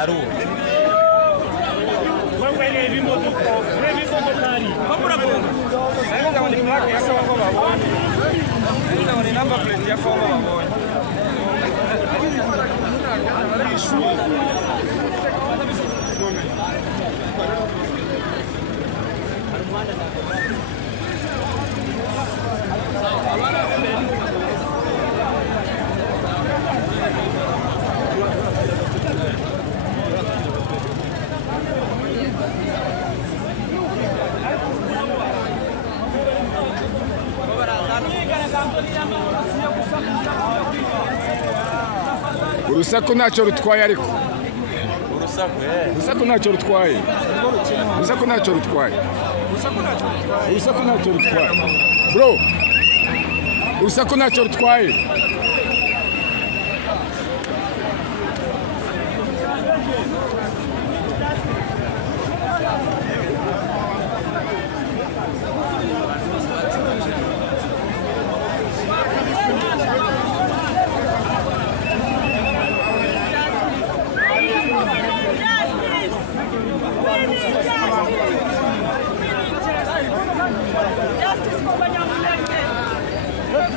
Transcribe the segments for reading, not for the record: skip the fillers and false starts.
Aru. urusaku ntacyo rutwaye ariko urusaku ntacyo rutwaye urusaku ntacyo rutwaye urusaku ntacyo rutwaye bro urusaku ntacyo rutwaye Justice for Abanyamulenge.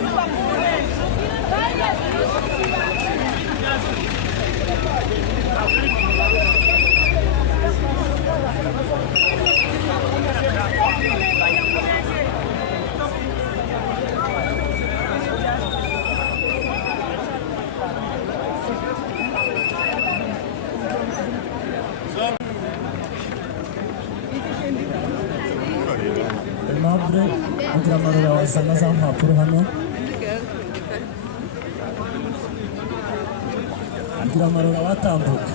Nairobie kugira amarura wasanga za mpapuro hano kugira amarura watambuka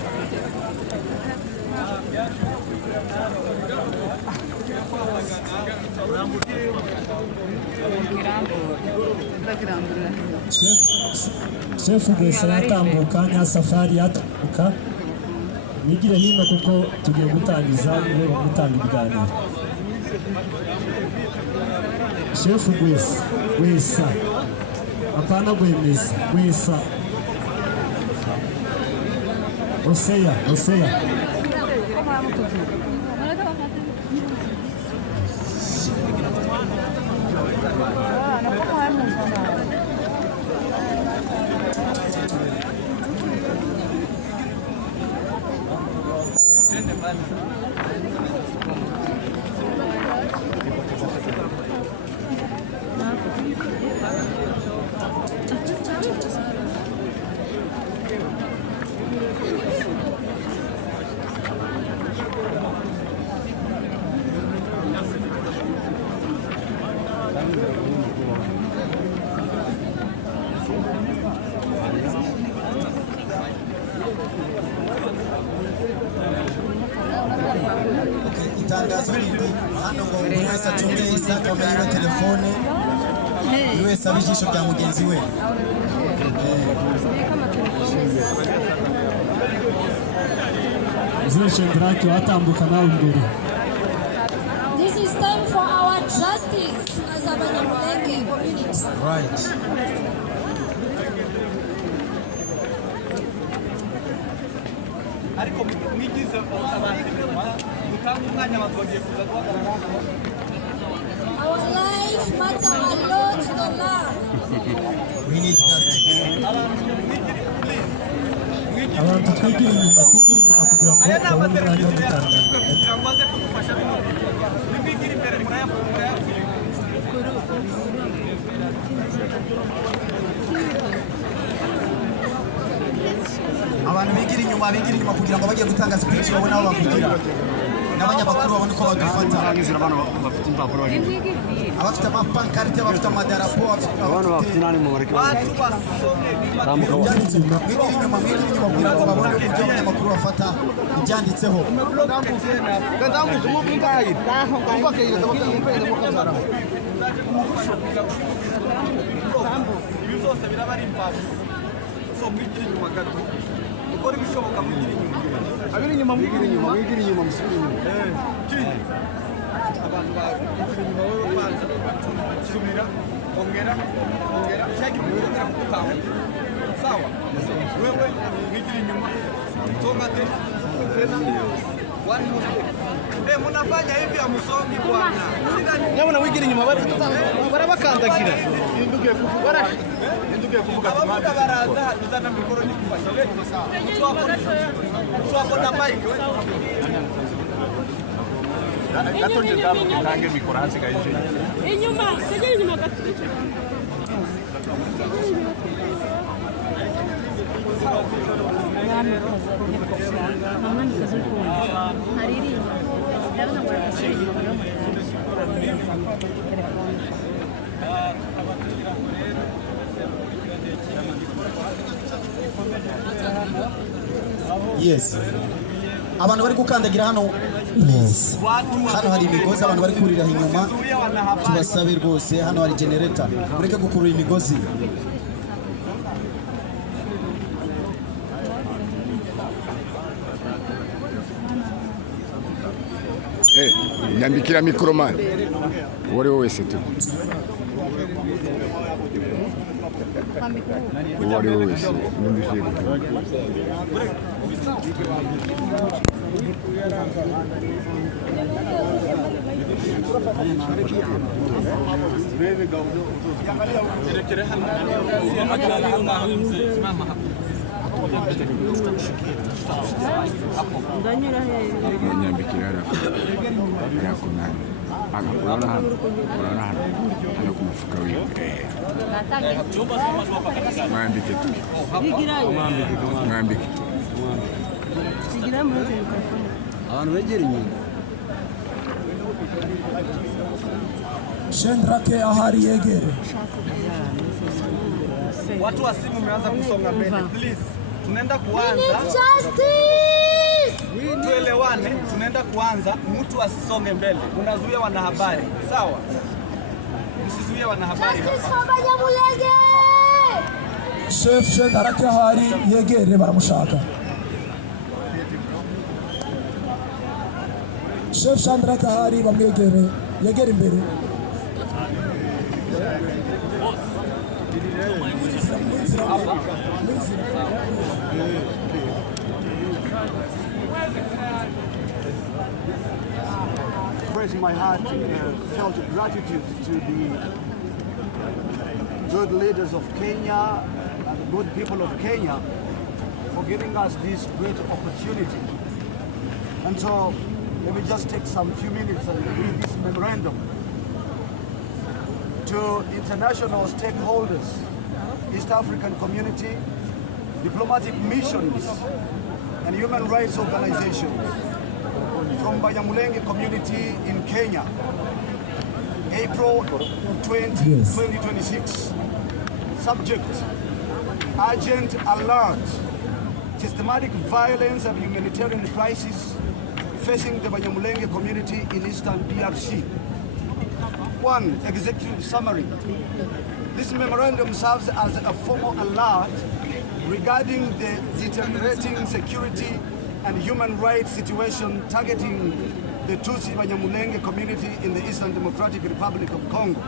Shefu Gwesa yatambuka Nyasafari yatambuka nigire hino kuko tugiye gutangiza gutanga ibiganiro Shefu Gwesa apana gwemeza Gwesa Oseya itangazo rindi hano ngo buri wese acunge isakame yiwe telefone buri wese abe ijisho rya mugenzi we Zeshendraki watambuka nawe imbere This is time for our justice as Abanyamulenge community. right ariko mwigize mutanga umwanya bagiye kuza guhagarara Our life matter a lot to the land. we need justice abantu twigira inyuma kugira ngo babone umwanya wo gutanga kugira ngo aze kudufasha nimwigira imbere murayapfura abantu bigira inyuma kugira ngo bajye gutanga speech babone aho bavugira n'abanyamakuru babone uko badufata abafite amapankarite abafite amadarapo abafite nani mu bareke mwigira inyuma kugira ngo babone uburyo abanyamakuru bafata ibyanditseho ibi zose biraba ari impamvu so mwigira inyuma gato ukora ibishoboka mwigira inyuma mwigira inyuma musubire inyuma abantu bagira inyuma wowe banza subira ongera cyagira kugutanga Sawa. Wewe mwigiri nyuma. Songa tena. One more step. Mnafanya hivi amusongi bwana. Nyabona wigiri nyuma barabakandagira. Induge kuvuga abavuga baraza bizana mikoro ni kufasha wetu sawa. Tuwako na mic gatonje ndabo ndange mikoro hasi gaije. Inyuma, sije inyuma gato. Yes. Abantu bari gukandagira hano please. Hano hari imigozi abantu bari kurira inyuma. Tubasabe rwose hano hari generator. Mureke gukurura imigozi. Nyambikira mikoro mani uwo ari we wese tu uwo ari we wese nyambikira nyambikira yako nani anakuona hano hano kumfuka wewe mwambike tu mwambike Abantu begera inyuma. Shendrake ahari yegere. watu wa simu mmeanza kusonga mbele please. Tunaenda kuanza. Tuelewane, tunaenda kuanza, mtu asisonge mbele. Unazuia wanahabari. Sawa? Msizuie wanahabari. Justice for Abanyamulenge! Chef Shendrake ahari yegere baramushaka. Chef Shendrake ahari bamwegere yegere imbere. Raising my heart, felt gratitude to the good leaders of Kenya and the good people of Kenya for giving us this great opportunity. And so let me just take some few minutes and read this memorandum to international stakeholders, East African community, diplomatic missions, and human rights organizations from Abanyamulenge community in Kenya, April 2026. Subject, urgent alert, systematic violence and humanitarian crisis facing the Abanyamulenge community in Eastern DRC. 1. Executive summary. This memorandum serves as a formal alert regarding the deteriorating security and human rights situation targeting the Tutsi Abanyamulenge community in the Eastern Democratic Republic of Congo.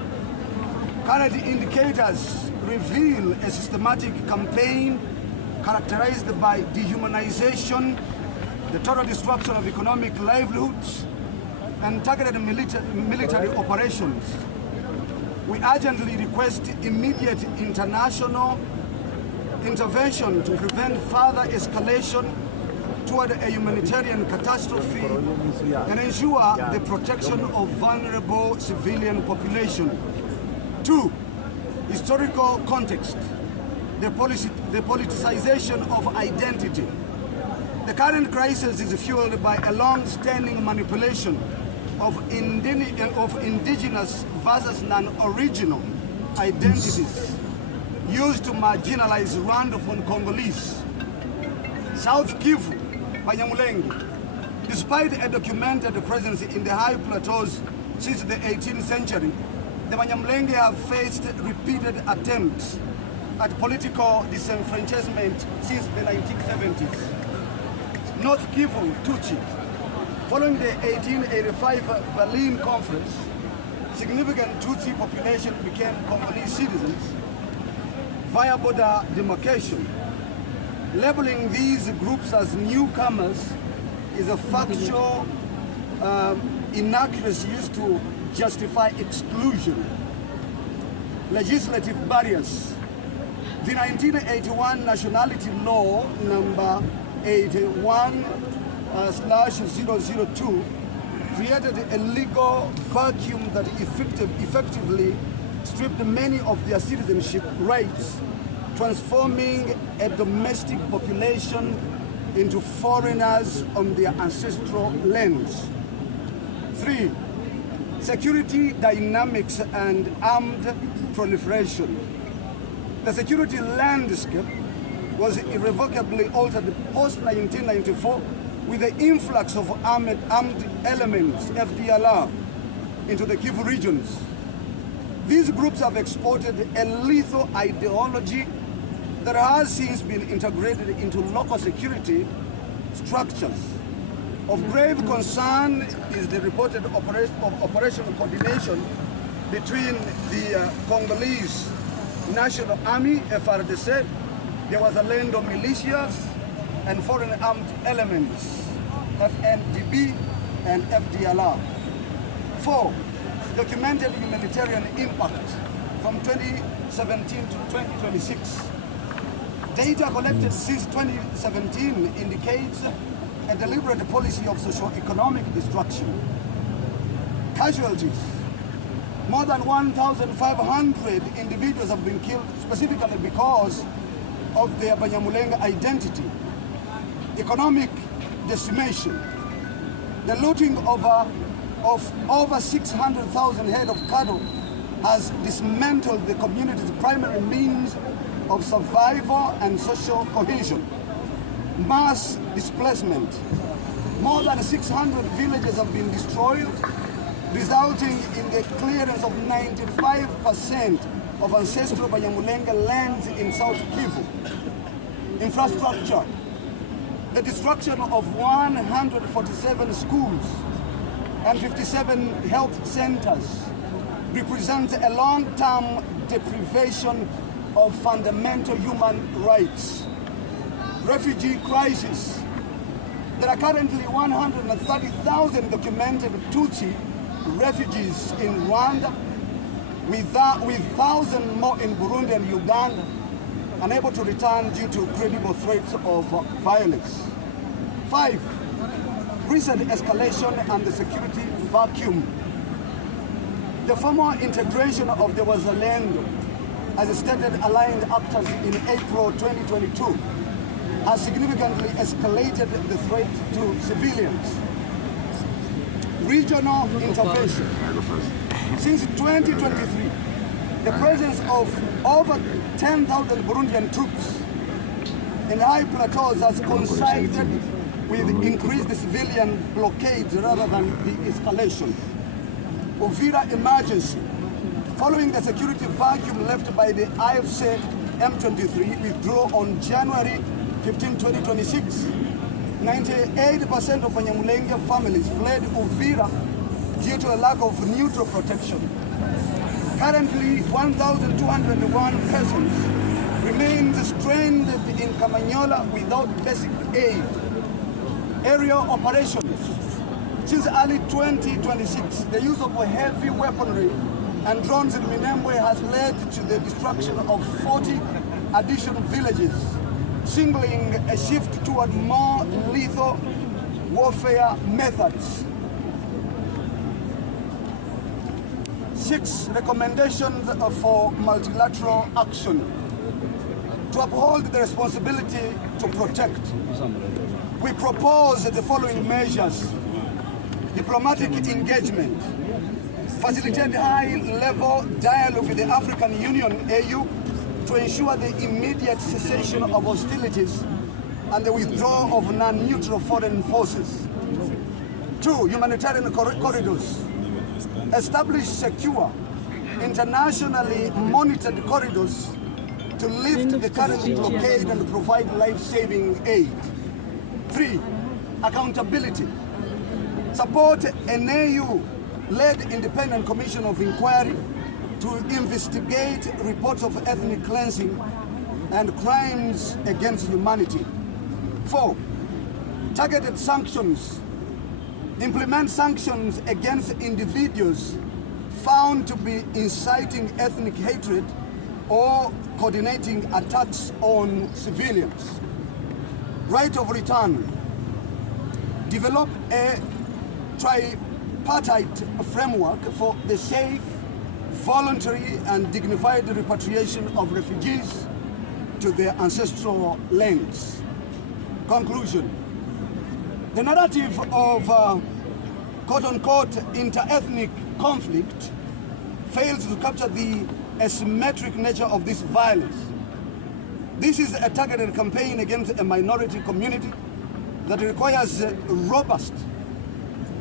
Current indicators reveal a systematic campaign characterized by dehumanization, the total destruction of economic livelihoods, and targeted military operations. We urgently request immediate international intervention to prevent further escalation toward a humanitarian catastrophe and ensure the protection of vulnerable civilian population. 2. Historical context. The politicization of identity. The current crisis is fueled by a long-standing manipulation of indigenous versus non-original identities used to marginalize Rwandan Congolese. South Kivu, Abanyamulenge. Despite a documented presence in the high plateaus since the 18th century, the Abanyamulenge have faced repeated attempts at political disenfranchisement since the 1970s. North Kivu, Tutsi. Following the 1885 Berlin Conference, significant Tutsi population became Congolese citizens. via border demarcation. Labeling these groups as newcomers is a factual inaccuracy used to justify exclusion. Legislative barriers. The 1981 Nationality Law number 81/002 created a legal vacuum that effectively stripped many of their citizenship rights, transforming a domestic population into foreigners on their ancestral lands. 3. Security dynamics and armed proliferation. The security landscape was irrevocably altered post-1994 with the influx of armed elements, FDLR, into the Kivu regions. These groups have exported a lethal ideology that has since been integrated into local security structures. Of grave concern is the reported operational coordination between the Congolese National Army, FARDC, there was a Lendo militias, and foreign armed elements, FNDB and FDLR. 4. Documented humanitarian impact from 2017 to 2026. Data collected since 2017 indicates a deliberate policy of socio-economic destruction. Casualties. More than 1,500 individuals have been killed specifically because of their Abanyamulenge identity. Economic decimation. The looting of over 600,000 head of cattle has dismantled the community's primary means of survival and social cohesion. Mass displacement. More than 600 villages have been destroyed, resulting in the clearance of 95% of ancestral Abanyamulenge lands in South Kivu. Infrastructure. The destruction of 147 schools and 57 health centers represents a long-term deprivation of fundamental human rights. Refugee crisis. There are currently 130,000 documented Tutsi refugees in Rwanda, with thousands more in Burundi and Uganda, unable to return due to credible threats of violence. 5. Recent escalation and the security vacuum. The formal integration of the Wazalendo as stated aligned actors in April 2022 has significantly escalated the threat to civilians. Regional intervention. Since 2023, the presence of over 10,000 Burundian troops in high plateaus has coincided with increased civilian blockades rather than the escalation. Uvira emergency. Following the security vacuum left by the IFC M23 withdrawal on January 15, 2026, 98% of Abanyamulenge families fled Uvira due to a lack of neutral protection. Currently, 1,201 persons remain stranded in Kamanyola without basic aid. Aerial operations. Since early 2026, the use of heavy weaponry and drones in Minembwe has led to the destruction of 40 additional villages, signaling a shift toward more lethal warfare methods. 6 recommendations for multilateral action. To uphold the responsibility to protect, we propose the following measures. Diplomatic engagement. Facilitate high-level dialogue with the African Union, AU, to ensure the immediate cessation of hostilities and the withdrawal of non-neutral foreign forces. 2. Humanitarian corridors. Establish secure, internationally monitored corridors to lift the current blockade and provide life-saving aid. 3. Accountability. Support an AU-led independent commission of inquiry to investigate reports of ethnic cleansing and crimes against humanity. 4. Targeted sanctions. Implement sanctions against individuals found to be inciting ethnic hatred or coordinating attacks on civilians. Right of return. Develop a tripartite framework for the safe, voluntary and dignified repatriation of refugees to their ancestral lands. Conclusion. The narrative of quote-unquote inter-ethnic conflict fails to capture the asymmetric nature of this violence. This is a targeted campaign against a minority community that requires a robust,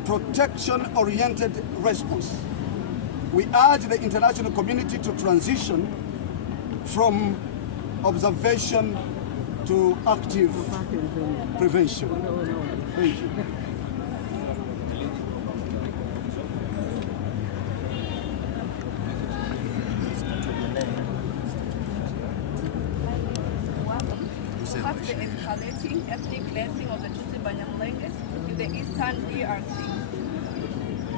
protection-oriented response. We urge the international community to transition from observation to active prevention. Thank you. The escalating ethnic cleansing of the Tutsi Abanyamulenge in the eastern DRC.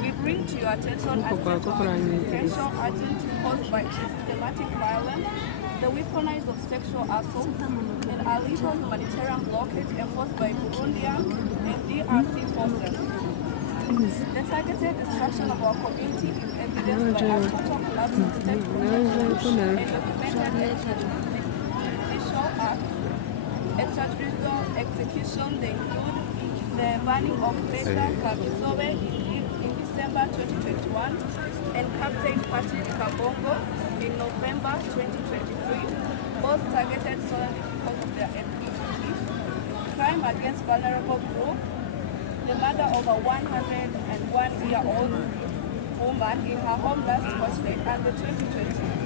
We bring to your attention a state of existential urgent caused by systematic violence, the weaponized of sexual assault, and illegal humanitarian blockade enforced by Burundian and DRC forces. The targeted destruction of our community is evidenced by a total collapse of state protection and documented judicial acts. Extrajudicial execution, they include the banning of Peter Kabizobe in December 2021 and Captain Patrick Kabongo in November 2023, both targeted solely because of their ethnicity. Crime against vulnerable groups, the murder of a 101-year-old woman in her home last Thursday and the 2022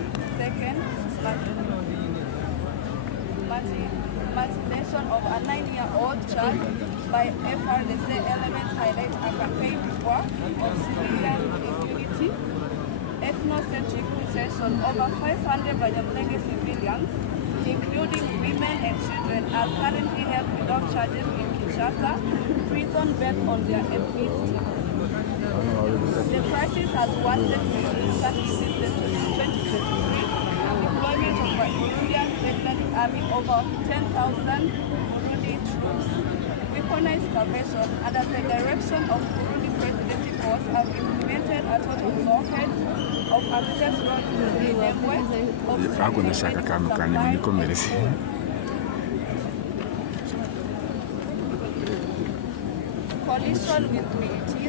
martyrdation of a 9-year-old child by FRDC elements highlight a campaign work of civilian impunity. Ethnocentric retention. Over 500 Abanyamulenge civilians, including women and children, are currently held without charges in Kinshasa, prison based on their ethnicity. The crisis has worsened significantly since the 2023 deployment of the Burundian Federal Army, over 10,000 Burundi troops. Weaponized starvation under the direction of Burundi Presidency Force have implemented a total blockade of access roads to Minembwe, coalition with military